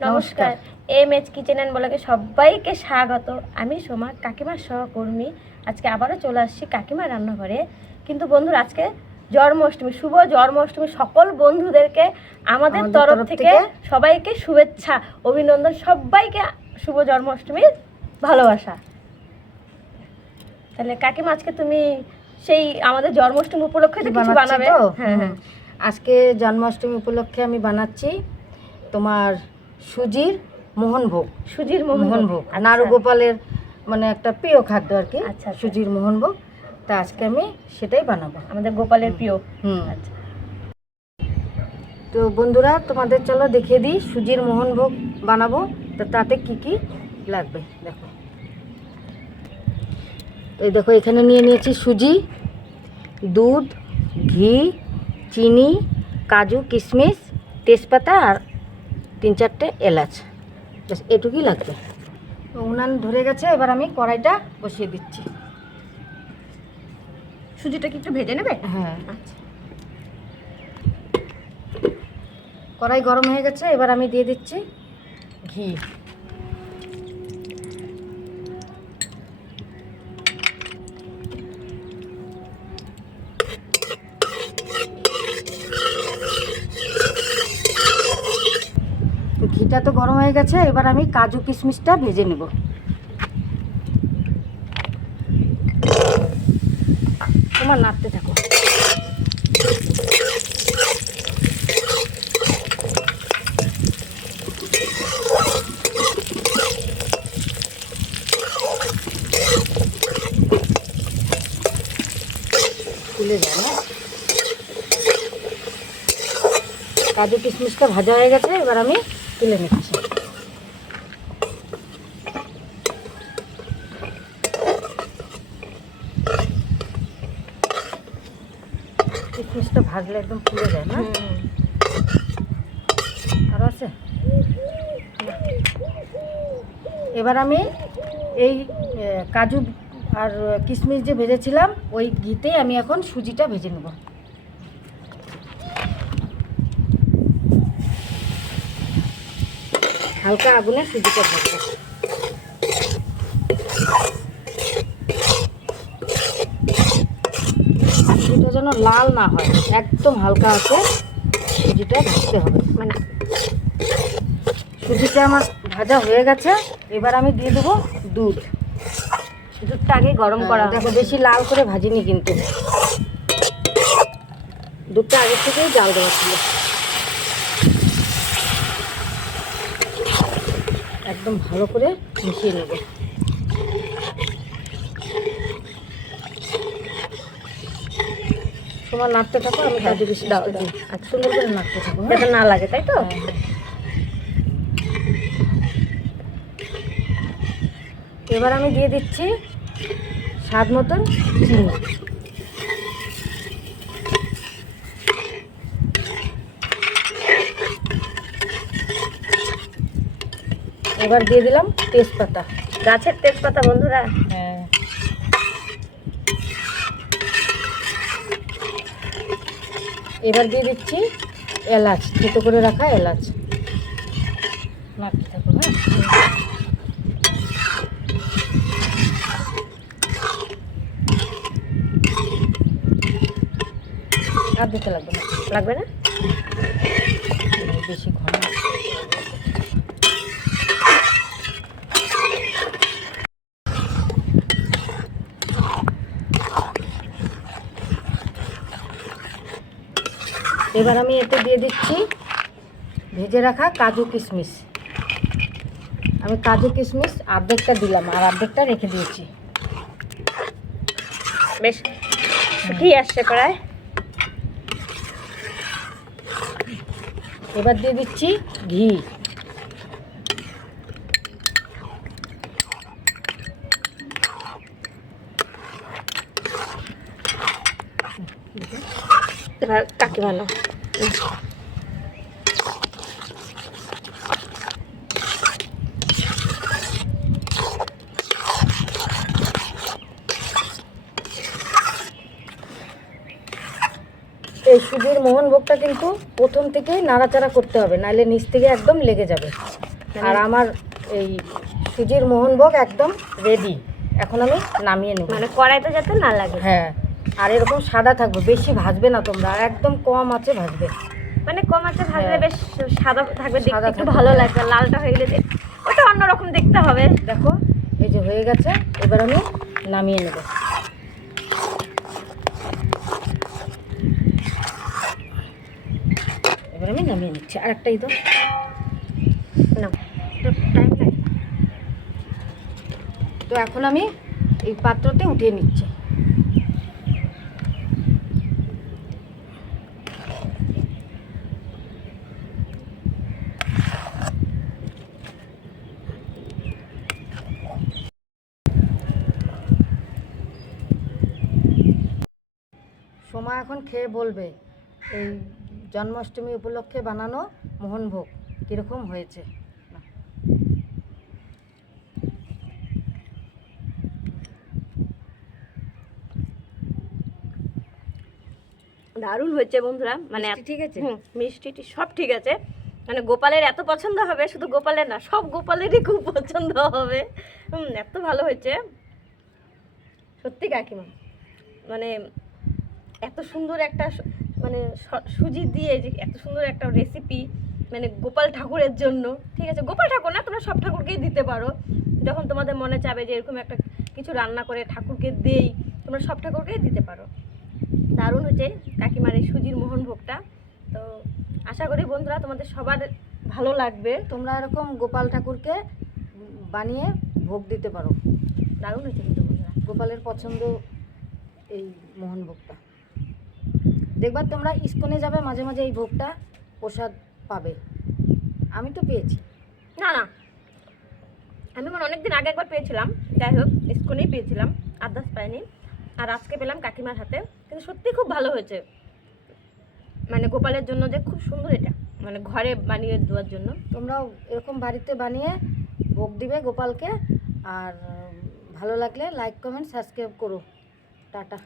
নমস্কার। MAh kitchen and ব্লগে সবাইকে স্বাগত। আমি সোমা, কাকিমার সহকর্মী। আজকে আবারও চলে আসছি কাকিমার রান্নাঘরে। কিন্তু বন্ধুরা, আজকে জন্মাষ্টমী, শুভ জন্মাষ্টমী। সকল বন্ধুদেরকে আমাদের তরফ থেকে সবাইকে শুভেচ্ছা, অভিনন্দন। সবাইকে শুভ জন্মাষ্টমীর ভালোবাসা। তাহলে কাকিমা, আজকে তুমি সেই আমাদের জন্মাষ্টমী উপলক্ষে তো কিছু বানাবে? হ্যাঁ, আজকে জন্মাষ্টমী উপলক্ষে আমি বানাচ্ছি তোমার সুজির মোহনভোগ। সুজির মোহনভোগ নারুগোপালের মানে একটা প্রিয় খাদ্য আর কি। আচ্ছা। সুজির মোহনভোগ। তা আজকে আমি সেটাই বানাবো, আমাদের গোপালের প্রিয়। আচ্ছা, তো বন্ধুরা তোমাদের চলো দেখিয়ে দিই সুজির মোহনভোগ বানাবো। তো তাতে কি কি লাগবে দেখো। এই দেখো, এখানে নিয়ে নিয়েছি সুজি, দুধ, ঘি, চিনি, কাজু, কিশমিশ, তেজপাতা আর 3-4টে এলাচ। ব্যাস এটুকুই লাগবে। তো উনান ধরে গেছে, এবার আমি কড়াইটা বসিয়ে দিচ্ছি। সুজিটা কি একটু ভেজে নেবে? হ্যাঁ, আচ্ছা। কড়াই গরম হয়ে গেছে, এবার আমি দিয়ে দিচ্ছি ঘি। ঘিটা তো গরম হয়ে গেছে, এবার আমি কাজু কিশমিশটা ভেজে নেব। তোমার নাড়তে থাকো। তুলে যায় না, কাজু কিশমিশটা ভাজা হয়ে গেছে, এবার আমি তুলে নিচ্ছি। কিশমিশটা ভাজলে একদম ফুলে যায় না? আর আছে। এবার আমি এই কাজু আর কিশমিশ যে ভেজেছিলাম ওই ঘিতেই আমি এখন সুজিটা ভেজে নেব। হালকা আগুনে সুজিটা ভাজবো, সুজিটা যেন লাল না হয়, একদম হালকা আছে সুজিটা ভাজতে হবে। মানে সুজিটা আমার ভাজা হয়ে গেছে, এবার আমি দিয়ে দেবো দুধ। দুধটা আগে গরম করা। দেখো, বেশি লাল করে ভাজিনি কিন্তু, দুধটা আগের থেকেই জাল দেওয়া ছিল। একদম ভালো করে মিশিয়ে নেব। তোমার নাড়তে থাকো, আমি কাজু বেশি দাও। আচ্ছা, সুন্দর করে নাড়তে থাকো, যাতে না লাগে, তাই তো? এবার আমি দিয়ে দিচ্ছি স্বাদ মতন চিনি। এবার দিয়ে দিলাম তেজপাতা, গাছের তেজপাতা বন্ধুরা। হ্যাঁ, এবার দিয়ে দিচ্ছি এলাচ, থেতো করে রাখা এলাচ। নাড়তে থাকো। হ্যাঁ, আর দিতে লাগবে না। লাগবে না? বেশি ঘন। এবার আমি এতে দিয়ে দিচ্ছি ভেজে রাখা কাজু কিশমিশ। আমি কাজু কিশমিশ অর্ধেকটা দিলাম আর অর্ধেকটা রেখে দিয়েছি। বেশ শুকিয়ে আসছে প্রায়। এবার দিয়ে দিচ্ছি ঘি। এবার কাকিমা নাও। এই সুজির মোহনভোগটা কিন্তু প্রথম থেকেই নাড়াচাড়া করতে হবে, নাহলে নিচ থেকে একদম লেগে যাবে। আর আমার এই সুজির মোহনভোগ একদম রেডি। এখন আমি নামিয়ে নেব। মানে কড়াইতে যাতে না লাগে। হ্যাঁ, আর এরকম সাদা থাকবে, বেশি ভাজবে না তোমরা, একদম কম আছে ভাজবে। মানে কম আছে ভাজলে হ্যাঁ। বেশ সাদা থাকবে, দেখতে সাদা একটু থাকবে। ভালো লাগবে। লালটা হয়ে গেলে ওটা অন্যরকম দেখতে হবে। দেখো এই যে হয়ে গেছে, এবার আমি নামিয়ে নেব। এবার আমি নামিয়ে নিচ্ছি। আর একটাই তো না, টাইম লাগে। তো এখন আমি এই পাত্রতে উঠিয়ে নিচ্ছি। সোমা এখন খেয়ে বলবে এই জন্মাষ্টমী উপলক্ষে বানানো মোহনভোগ কীরকম হয়েছে। দারুণ হয়েছে বন্ধুরা, মানে মিষ্টি ঠিক আছে? মিষ্টি সব ঠিক আছে। মানে গোপালের এত পছন্দ হবে, শুধু গোপালের না, সব গোপালেরই খুব পছন্দ হবে। এত ভালো হয়েছে সত্যি কাকিমা। মানে এত সুন্দর একটা মানে সুজি দিয়ে যে এত সুন্দর একটা রেসিপি, মানে গোপাল ঠাকুরের জন্য। ঠিক আছে, গোপাল ঠাকুর না, তোমরা সব ঠাকুরকেই দিতে পারো। যখন তোমাদের মনে চাবে যে এরকম একটা কিছু রান্না করে ঠাকুরকে দেই, তোমরা সব ঠাকুরকেই দিতে পারো। দারুণ হয়েছে কাকিমার এই সুজির মোহনভোগটা। তো আশা করি বন্ধুরা তোমাদের সবার ভালো লাগবে। তোমরা এরকম গোপাল ঠাকুরকে বানিয়ে ভোগ দিতে পারো। দারুণ হয়েছে কিন্তু বন্ধুরা। গোপালের পছন্দ এই মোহনভোগটা। দেখবা তোমরা ইস্কনে যাবে, মাঝে মাঝে এই ভোগটা প্রসাদ পাবে। আমি তো পেয়েছি। না না, আমি মানে অনেকদিন আগে একবার পেয়েছিলাম, যাই হোক ইস্কনেই পেয়েছিলাম, আদার্স পাইনি। আর আজকে পেলাম কাকিমার হাতে, কিন্তু সত্যি খুব ভালো হয়েছে। মানে গোপালের জন্য যে খুব সুন্দর এটা, মানে ঘরে বানিয়ে দেওয়ার জন্য। তোমরাও এরকম বাড়িতে বানিয়ে ভোগ দিবে গোপালকে। আর ভালো লাগলে লাইক কমেন্ট সাবস্ক্রাইব করো। টাটা।